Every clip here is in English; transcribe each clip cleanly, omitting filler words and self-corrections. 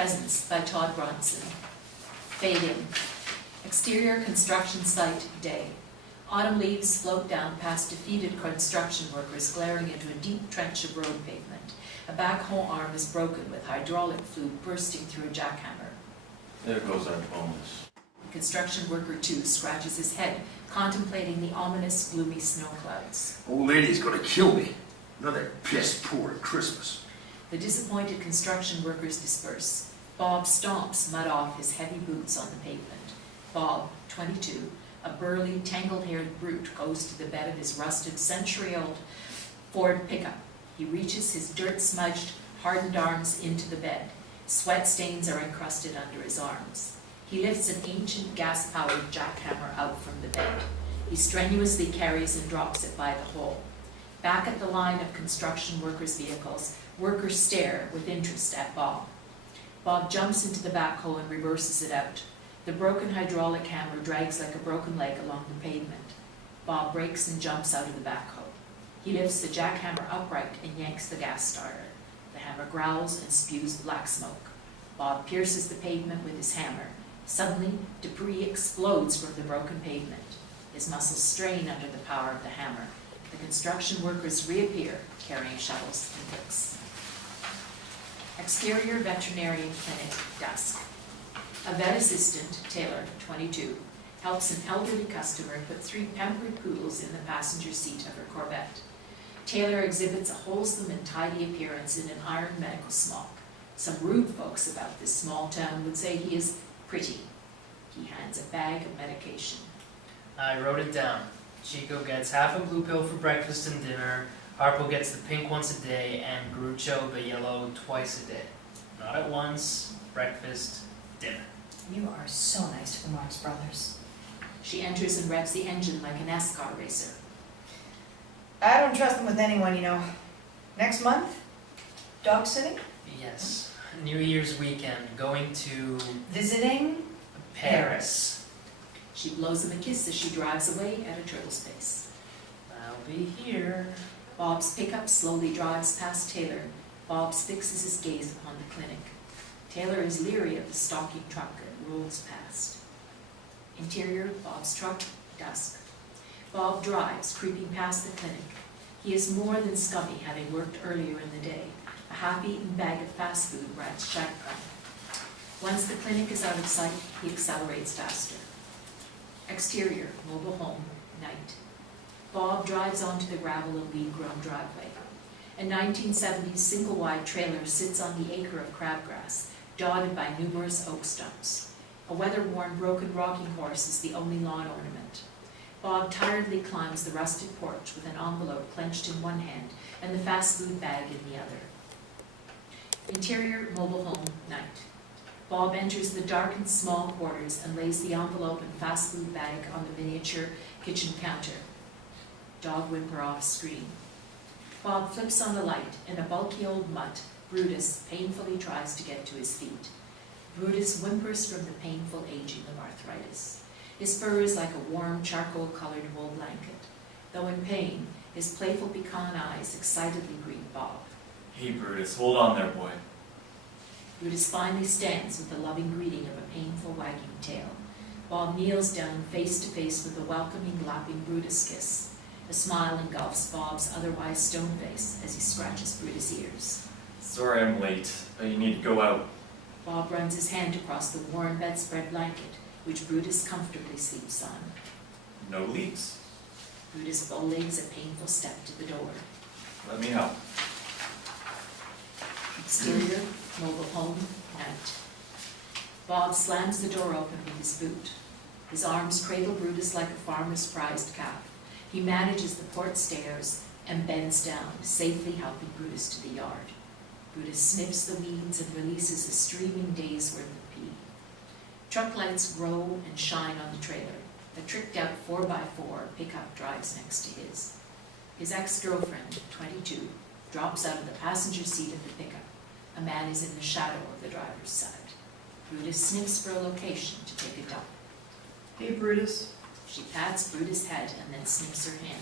Presents by Todd Bronson. Fade in. Exterior construction site day. Autumn leaves float down past defeated construction workers glaring into a deep trench of road pavement. A backhoe arm is broken with hydraulic fluid bursting through a jackhammer. There goes our bonus. Construction worker 2 scratches his head, contemplating the ominous, gloomy snow clouds. Old lady's gonna kill me. Another piss poor Christmas. The disappointed construction workers disperse. Bob stomps mud off his heavy boots on the pavement. Bob, 22, a burly, tangled-haired brute, goes to the bed of his rusted, century-old Ford pickup. He reaches his dirt-smudged, hardened arms into the bed. Sweat stains are encrusted under his arms. He lifts an ancient gas-powered jackhammer out from the bed. He strenuously carries and drops it by the hole. Back at the line of construction workers' vehicles, workers stare with interest at Bob. Bob jumps into the backhoe and reverses it out. The broken hydraulic hammer drags like a broken leg along the pavement. Bob brakes and jumps out of the backhoe. He lifts the jackhammer upright and yanks the gas starter. The hammer growls and spews black smoke. Bob pierces the pavement with his hammer. Suddenly, debris explodes from the broken pavement. His muscles strain under the power of the hammer. The construction workers reappear, carrying shovels and picks. Exterior veterinarian clinic, dusk. A vet assistant, Taylor, 22, helps an elderly customer put 3 pampered poodles in the passenger seat of her Corvette. Taylor exhibits a wholesome and tidy appearance in an iron medical smock. Some rude folks about this small town would say he is pretty. He hands a bag of medication. I wrote it down. Chico gets half a blue pill for breakfast and dinner, Harpo gets the pink once a day, and Groucho the yellow twice a day. Not at once, breakfast, dinner. You are so nice to the Marx brothers. She enters and revs the engine like a NASCAR racer. I don't trust them with anyone, you know. Next month? Dog sitting? Yes. New Year's weekend, going to Visiting? Paris. She blows him a kiss as she drives away at a turtle's pace. I'll be here. Bob's pickup slowly drives past Taylor. Bob fixes his gaze upon the clinic. Taylor is leery of the stalking truck that rolls past. Interior, Bob's truck, dusk. Bob drives, creeping past the clinic. He is more than scummy, having worked earlier in the day. A half-eaten bag of fast food rides shotgun. Once the clinic is out of sight, he accelerates faster. Exterior, mobile home, night. Bob drives onto the gravel and weed-grown driveway. A 1970s single-wide trailer sits on the acre of crabgrass, dotted by numerous oak stumps. A weather-worn, broken rocking horse is the only lawn ornament. Bob tiredly climbs the rusted porch with an envelope clenched in one hand and the fast food bag in the other. Interior, mobile home, night. Bob enters the darkened small quarters and lays the envelope and fast food bag on the miniature kitchen counter. Dog whimper off screen. Bob flips on the light, and a bulky old mutt, Brutus, painfully tries to get to his feet. Brutus whimpers from the painful aging of arthritis. His fur is like a warm, charcoal-colored wool blanket. Though in pain, his playful pecan eyes excitedly greet Bob. Hey, Brutus, hold on there, boy. Brutus finally stands with the loving greeting of a painful wagging tail. Bob kneels down face to face with a welcoming, lapping Brutus kiss. A smile engulfs Bob's otherwise stone face as he scratches Brutus' ears. Sorry I'm late, but you need to go out. Bob runs his hand across the worn bedspread blanket, which Brutus comfortably sleeps on. No leaks. Brutus bowlegs a painful step to the door. Let me help. Exterior, mobile home, night. Bob slams the door open with his boot. His arms cradle Brutus like a farmer's prized calf. He manages the port stairs and bends down, safely helping Brutus to the yard. Brutus sniffs the weeds and releases a streaming day's worth of pee. Truck lights grow and shine on the trailer. A tricked-out 4x4 pickup drives next to his. His ex-girlfriend, 22, drops out of the passenger seat of the pickup. A man is in the shadow of the driver's side. Brutus sniffs for a location to take a dump. Hey, Brutus. She pats Brutus' head and then sniffs her hand.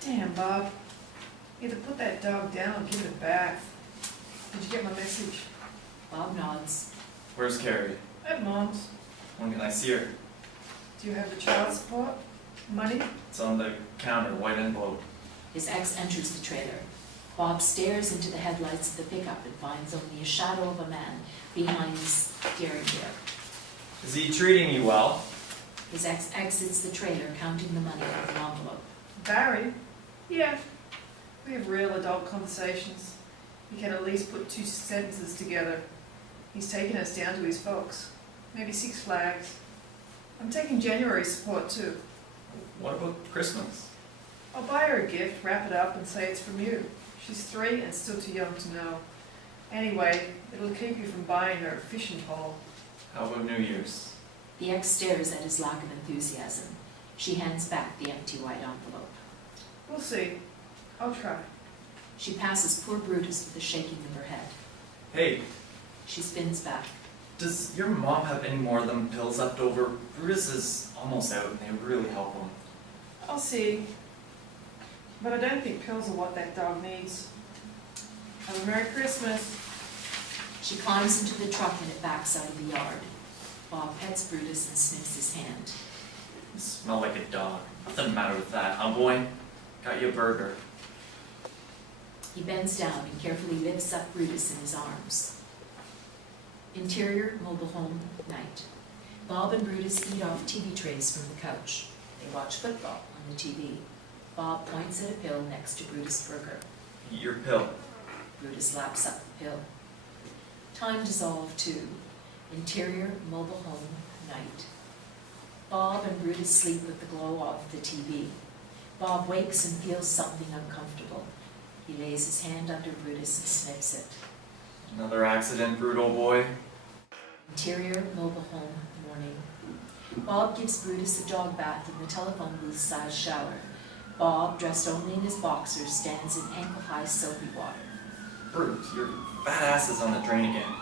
Damn, Bob. Either put that dog down or give it back. Did you get my message? Bob nods. Where's Carrie? At Mom's. When can I see her? Do you have the child support? Money? It's on the counter, white envelope. His ex enters the trailer. Bob stares into the headlights of the pickup and finds only a shadow of a man behind the steering wheel. Is he treating you well? His ex exits the trailer, counting the money in the envelope. Barry? Yeah. We have real adult conversations. He can at least put 2 sentences together. He's taken us down to his folks. Maybe 6 Flags. I'm taking January support too. What about Christmas? I'll buy her a gift, wrap it up, and say it's from you. She's 3 and still too young to know. Anyway, it'll keep you from buying her a fishing pole. How about New Year's? The ex stares at his lack of enthusiasm. She hands back the empty white envelope. We'll see. I'll try. She passes poor Brutus with a shaking of her head. Hey, She spins back. does your mom have any more of them pills left over? Brutus is almost out and they would really help him. I'll see. But I don't think pills are what that dog needs. Have a Merry Christmas. She climbs into the truck and it backs out of the yard. Bob pets Brutus and sniffs his hand. You smell like a dog. Nothing the matter with that, huh boy? Got you a burger. He bends down and carefully lifts up Brutus in his arms. Interior mobile home, night. Bob and Brutus eat off TV trays from the couch. They watch football on the TV. Bob points at a pill next to Brutus' burger. Eat your pill. Brutus laps up the pill. Time dissolved to interior mobile home, night. Bob and Brutus sleep with the glow of the TV. Bob wakes and feels something uncomfortable. He lays his hand under Brutus and sniffs it. Another accident, brutal boy. Interior mobile home, morning. Bob gives Brutus a dog bath in the telephone booth-sized shower. Bob, dressed only in his boxers, stands in ankle-high soapy water. Brutus, your fat ass is on the drain again.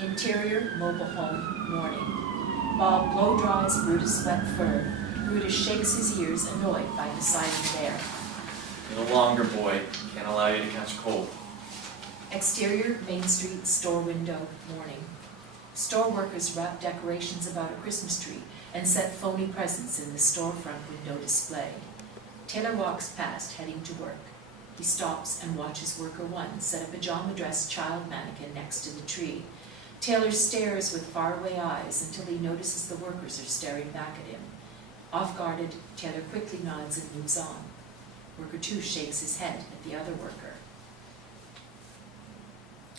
Interior mobile home, morning. Bob blow-dries Brutus' wet fur. Brutus shakes his ears, annoyed by the sight of the bear. A little longer, boy. Can't allow you to catch cold. Exterior Main Street store window, morning. Store workers wrap decorations about a Christmas tree and set phony presents in the storefront window display. Taylor walks past, heading to work. He stops and watches worker 1 set a pajama-dressed child mannequin next to the tree. Taylor stares with faraway eyes until he notices the workers are staring back at him. Off-guarded, Taylor quickly nods and moves on. Worker 2 shakes his head at the other worker.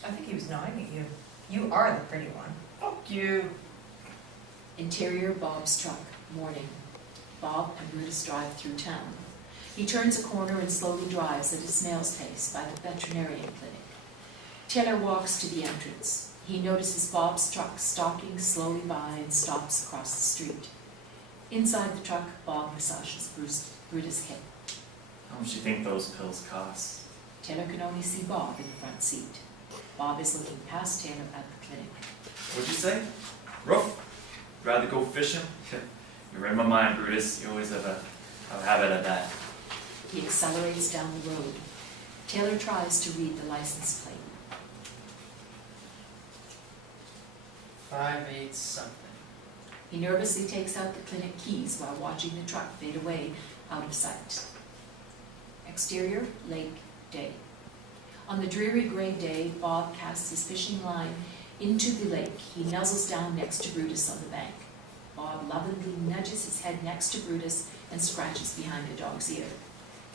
I think he was nodding at you. You are the pretty one. Fuck you. Interior Bob's truck, morning. Bob and Brutus drive through town. He turns a corner and slowly drives at a snail's pace by the veterinarian clinic. Taylor walks to the entrance. He notices Bob's truck stalking slowly by and stops across the street. Inside the truck, Bob massages Brutus' hip. How much do you think those pills cost? Taylor can only see Bob in the front seat. Bob is looking past Taylor at the clinic. What'd you say? Roof? Rather go fishing? You're in my mind, Brutus. You always have a habit of that. He accelerates down the road. Taylor tries to read the license plate. 5-8 something. He nervously takes out the clinic keys while watching the truck fade away out of sight. Exterior, lake, day. On the dreary gray day, Bob casts his fishing line into the lake. He nuzzles down next to Brutus on the bank. Bob lovingly nudges his head next to Brutus and scratches behind the dog's ear.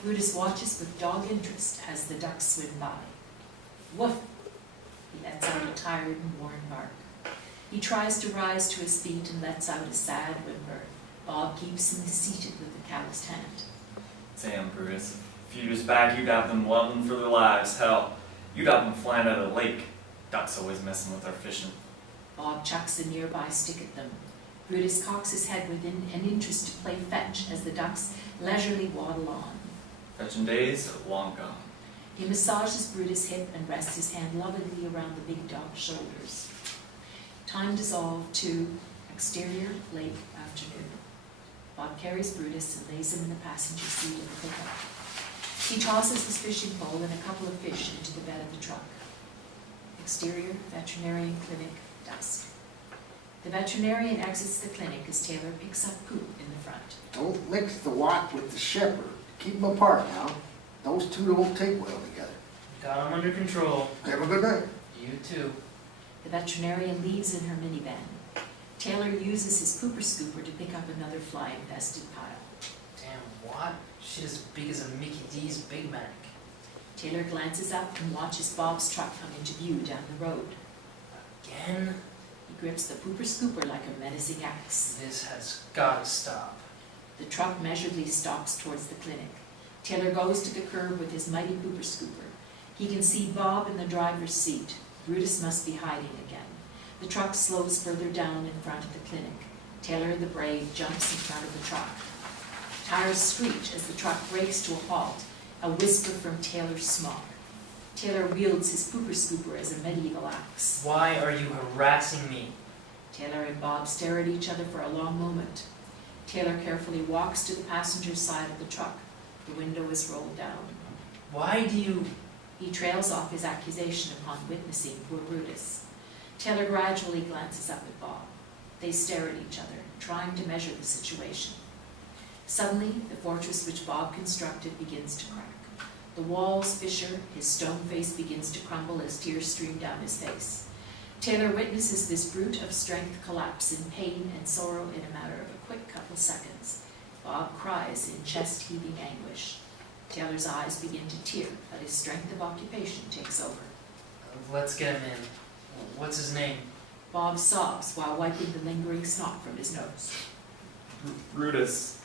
Brutus watches with dog interest as the ducks swim by. Woof! He lets out a tired and worn bark. He tries to rise to his feet and lets out a sad whimper. Bob keeps him seated with a calloused hand. Damn, Brutus. A few years back, you'd have them loving for their lives. Hell, you'd have them flying out of the lake. Ducks always messing with our fishing. Bob chucks a nearby stick at them. Brutus cocks his head within an interest to play fetch as the ducks leisurely waddle on. Fetching days are long gone. He massages Brutus' hip and rests his hand lovingly around the big dog's shoulders. Time dissolved to exterior, late afternoon. Bob carries Brutus and lays him in the passenger seat of the pickup. He tosses his fishing pole and a couple of fish into the bed of the truck. Exterior, veterinarian clinic, dusk. The veterinarian exits the clinic as Taylor picks up poop in the front. Don't mix the Watt with the shepherd. Keep them apart now. Those two don't take well together. Got him under control. Have a good night. You too. The veterinarian leaves in her minivan. Taylor uses his pooper scooper to pick up another fly-infested pile. Damn, what? Shit as big as a Mickey D's Big Mac. Taylor glances up and watches Bob's truck come into view down the road. Again? He grips the pooper scooper like a menacing axe. This has gotta stop. The truck measuredly stalks towards the clinic. Taylor goes to the curb with his mighty pooper scooper. He can see Bob in the driver's seat. Brutus must be hiding again. The truck slows further down in front of the clinic. Taylor the Brave jumps in front of the truck. Tires screech as the truck brakes to a halt, a whisper from Taylor's smock. Taylor wields his pooper scooper as a medieval axe. Why are you harassing me? Taylor and Bob stare at each other for a long moment. Taylor carefully walks to the passenger side of the truck. The window is rolled down. Why do you... He trails off his accusation upon witnessing poor Brutus. Taylor gradually glances up at Bob. They stare at each other, trying to measure the situation. Suddenly, the fortress which Bob constructed begins to crack. The walls fissure, his stone face begins to crumble as tears stream down his face. Taylor witnesses this brute of strength collapse in pain and sorrow in a matter of a quick couple seconds. Bob cries in chest-heaving anguish. Taylor's eyes begin to tear, but his strength of occupation takes over. Let's get him in. What's his name? Bob sobs while wiping the lingering snot from his nose. Brutus.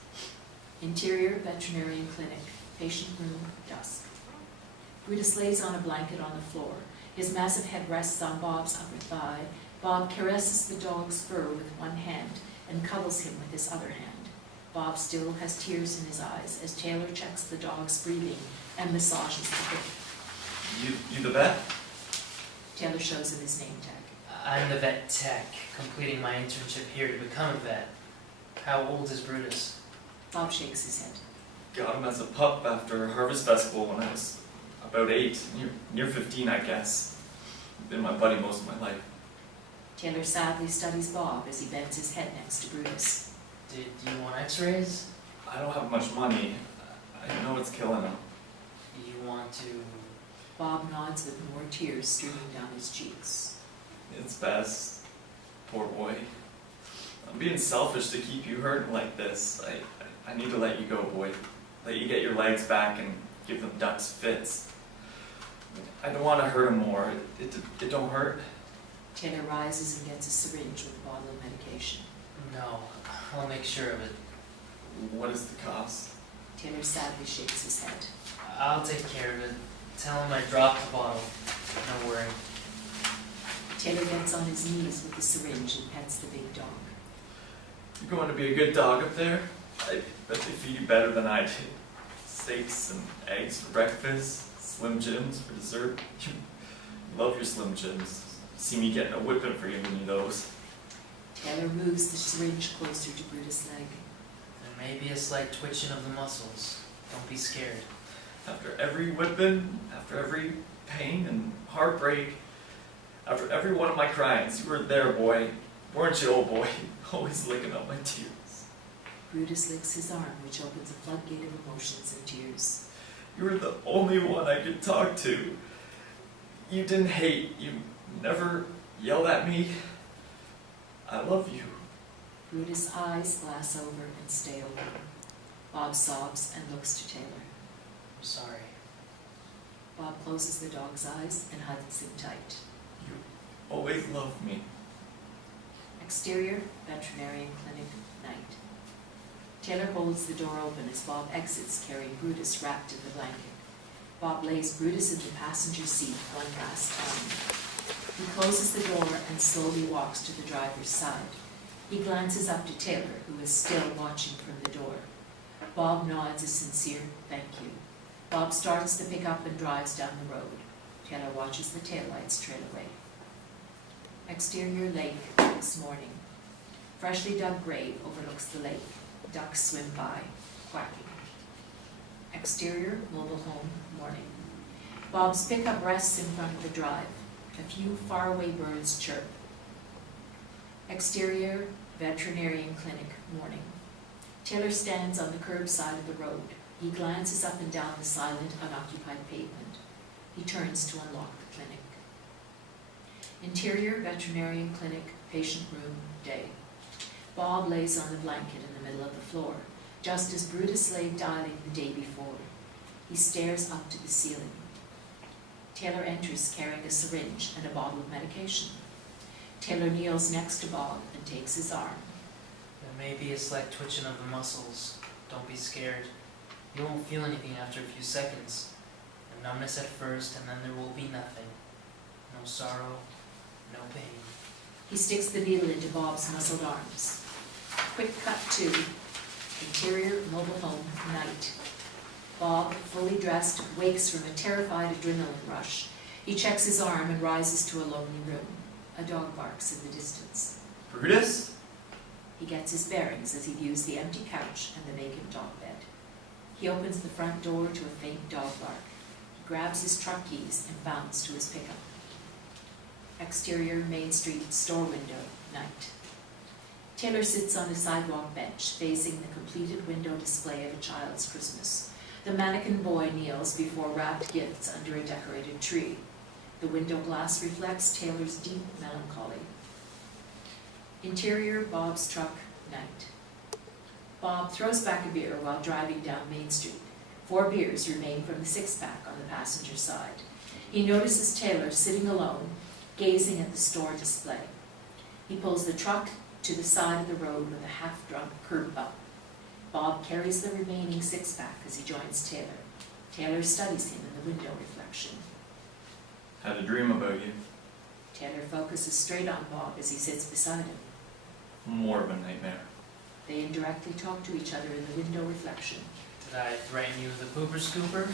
Interior veterinarian clinic, patient room, dusk. Brutus lays on a blanket on the floor. His massive head rests on Bob's upper thigh. Bob caresses the dog's fur with one hand and cuddles him with his other hand. Bob still has tears in his eyes as Taylor checks the dog's breathing and massages the hip. You the vet? Taylor shows him his name tag. I'm the vet tech, completing my internship here to become a vet. How old is Brutus? Bob shakes his head. Got him as a pup after Harvest Festival when I was about 8, near 15 I guess. Been my buddy most of my life. Taylor sadly studies Bob as he bends his head next to Brutus. Do you want x-rays? I don't have much money. I know it's killing him. Do you want to... Bob nods with more tears streaming down his cheeks. It's best. Poor boy. I'm being selfish to keep you hurting like this. I need to let you go, boy. Let you get your legs back and give them ducks fits. I don't want to hurt him more. It don't hurt. Taylor rises and gets a syringe with a bottle of medication. No, I'll make sure of it. What is the cost? Taylor sadly shakes his head. I'll take care of it. Tell him I dropped the bottle. No worry. Taylor gets on his knees with the syringe and pets the big dog. You're going to be a good dog up there? I bet they feed you better than I did. Steaks and eggs for breakfast, Slim Jims for dessert. You love your Slim Jims. See me getting a whipping for giving you those. Taylor moves the syringe closer to Brutus' leg. There may be a slight twitching of the muscles. Don't be scared. After every whipping, after every pain and heartbreak, after every one of my cryings, you were there, boy. Weren't you, old boy? Always licking up my tears. Brutus licks his arm, which opens a floodgate of emotions and tears. You were the only one I could talk to. You didn't hate. You never yelled at me. I love you. Brutus' eyes glass over and stay open. Bob sobs and looks to Taylor. I'm sorry. Bob closes the dog's eyes and hugs him tight. You always loved me. Exterior, veterinarian clinic, night. Taylor holds the door open as Bob exits, carrying Brutus wrapped in the blanket. Bob lays Brutus in the passenger seat one last time. He closes the door and slowly walks to the driver's side. He glances up to Taylor, who is still watching from the door. Bob nods a sincere thank you. Bob starts the pickup and drives down the road. Taylor watches the taillights trail away. Exterior lake, this morning. Freshly dug grave overlooks the lake. Ducks swim by, quacking. Exterior mobile home, morning. Bob's pickup rests in front of the drive. A few faraway birds chirp. Exterior veterinarian clinic, morning. Taylor stands on the curbside of the road. He glances up and down the silent, unoccupied pavement. He turns to unlock the clinic. Interior veterinarian clinic, patient room, day. Bob lays on the blanket in the middle of the floor, just as Brutus lay dying the day before. He stares up to the ceiling. Taylor enters carrying a syringe and a bottle of medication. Taylor kneels next to Bob and takes his arm. There may be a slight twitching of the muscles. Don't be scared. You won't feel anything after a few seconds. A numbness at first, and then there will be nothing. No sorrow, no pain. He sticks the needle into Bob's muscled arms. Quick cut to interior mobile home, night. Bob, fully dressed, wakes from a terrified adrenaline rush. He checks his arm and rises to a lonely room. A dog barks in the distance. Brutus? He gets his bearings as he views the empty couch and the vacant dog bed. He opens the front door to a faint dog bark. He grabs his truck keys and bounds to his pickup. Exterior Main Street store window, night. Taylor sits on the sidewalk bench, facing the completed window display of a child's Christmas. The mannequin boy kneels before wrapped gifts under a decorated tree. The window glass reflects Taylor's deep melancholy. Interior Bob's truck, night. Bob throws back a beer while driving down Main Street. 4 beers remain from the 6-pack on the passenger side. He notices Taylor sitting alone, gazing at the store display. He pulls the truck to the side of the road with a half-drunk curb bump. Bob carries the remaining 6-pack as he joins Taylor. Taylor studies him in the window reflection. Had a dream about you. Taylor focuses straight on Bob as he sits beside him. More of a nightmare. They indirectly talk to each other in the window reflection. Did I threaten you with a pooper scooper?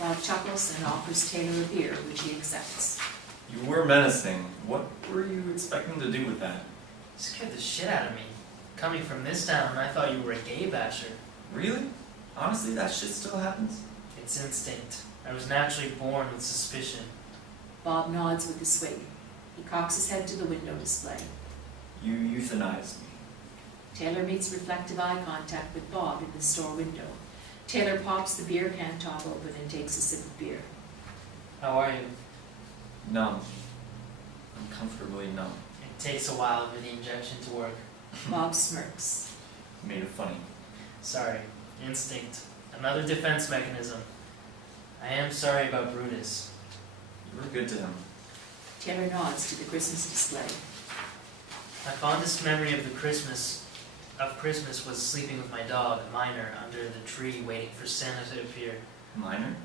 Bob chuckles and offers Taylor a beer, which he accepts. You were menacing. What were you expecting to do with that? You scared the shit out of me. Coming from this town, I thought you were a gay basher. Really? Honestly, that shit still happens? It's instinct. I was naturally born with suspicion. Bob nods with a swig. He cocks his head to the window display. You euthanized me. Taylor meets reflective eye contact with Bob in the store window. Taylor pops the beer can top open and takes a sip of beer. How are you? Numb. Uncomfortably numb. It takes a while for the injection to work. Bob smirks. Made it funny. Sorry. Instinct. Another defense mechanism. I am sorry about Brutus. You were good to him. Taylor nods to the Christmas display. My fondest memory of Christmas was sleeping with my dog, Miner, under the tree waiting for Santa to appear. Minor?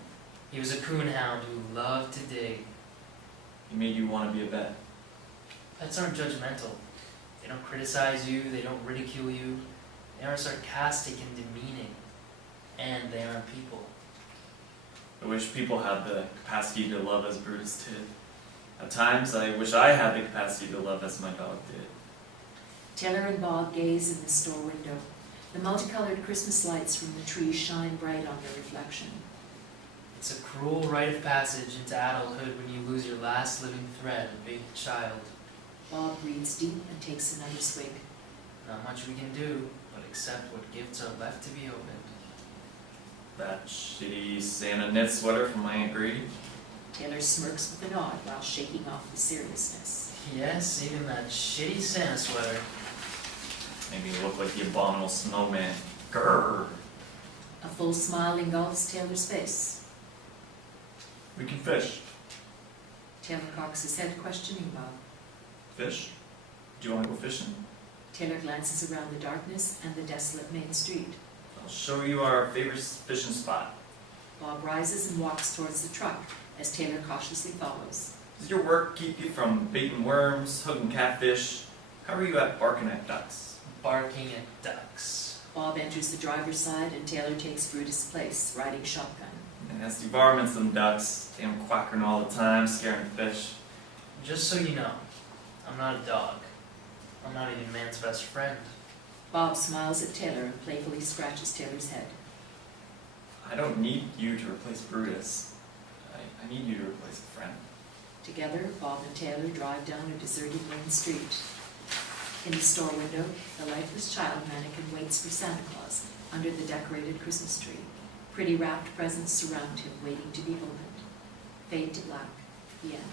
He was a coonhound who loved to dig. He made you want to be a vet. Pets aren't judgmental. They don't criticize you, they don't ridicule you. They aren't sarcastic and demeaning. And they aren't people. I wish people had the capacity to love as Brutus did. At times, I wish I had the capacity to love as my dog did. Taylor and Bob gaze in the store window. The multicolored Christmas lights from the trees shine bright on their reflection. It's a cruel rite of passage into adulthood when you lose your last living thread, a big child. Bob breathes deep and takes another swig. Not much we can do, but accept what gifts are left to be opened. That shitty Santa knit sweater from my Aunt Grady. Taylor smirks with a nod while shaking off the seriousness. Yes, even that shitty Santa sweater. Made me look like the abominable snowman. Grrr. A full smile engulfs Taylor's face. We can fish. Taylor cocks his head, questioning Bob. Fish? Do you want to go fishing? Taylor glances around the darkness and the desolate Main Street. I'll show you our favorite fishing spot. Bob rises and walks towards the truck as Taylor cautiously follows. Does your work keep you from baiting worms, hooking catfish? How are you at barking at ducks? Barking at ducks. Bob enters the driver's side and Taylor takes Brutus' place, riding shotgun. Nasty varmints, them ducks. Damn quackering all the time, scaring fish. Just so you know, I'm not a dog. I'm not even man's best friend. Bob smiles at Taylor and playfully scratches Taylor's head. I don't need you to replace Brutus. I need you to replace a friend. Together, Bob and Taylor drive down a deserted main street. In the store window, the lifeless child mannequin waits for Santa Claus under the decorated Christmas tree. Pretty wrapped presents surround him, waiting to be opened. Fade to black. The end.